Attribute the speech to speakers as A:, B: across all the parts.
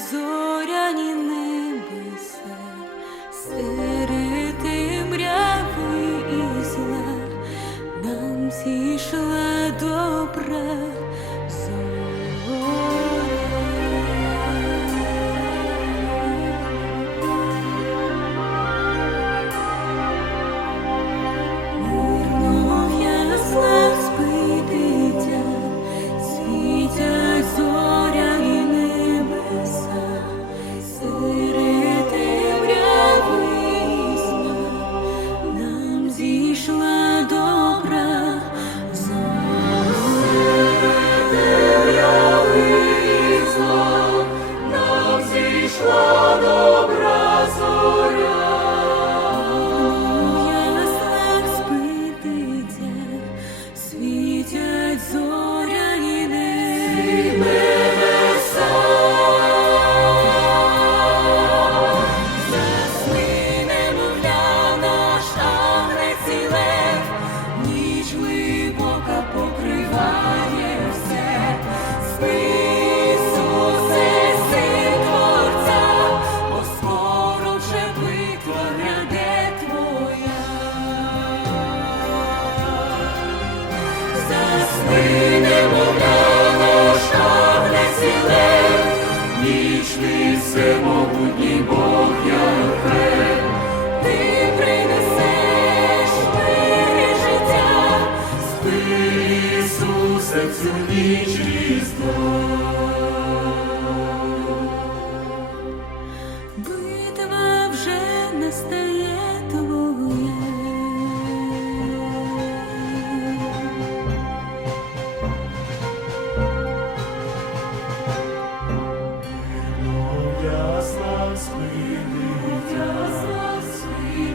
A: Jesus. Вічний всемогутній Бог Яхве,
B: ти принесеш мир життя,
A: спи, Ісусе, цю ніч різдво.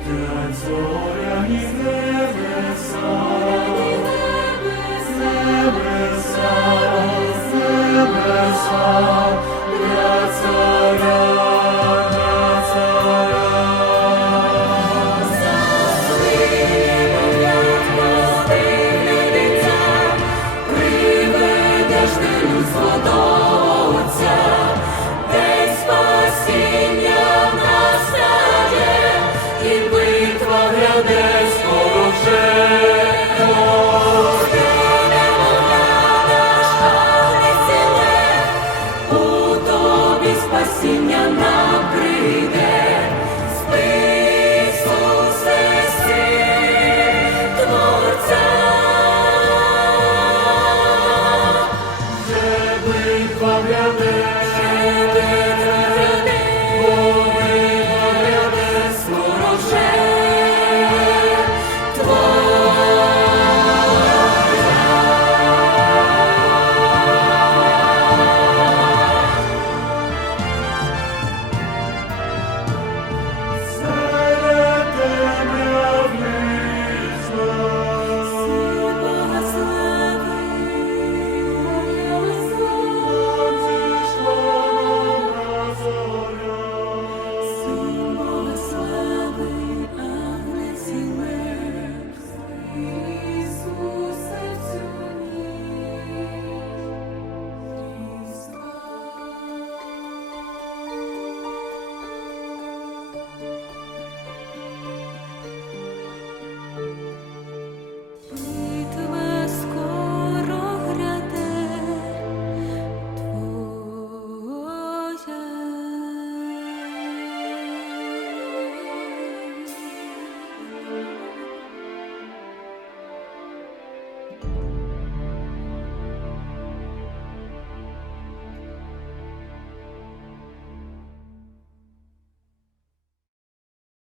A: летять зоряні з небеса, з небеса, з небеса, для царя.
B: Amen.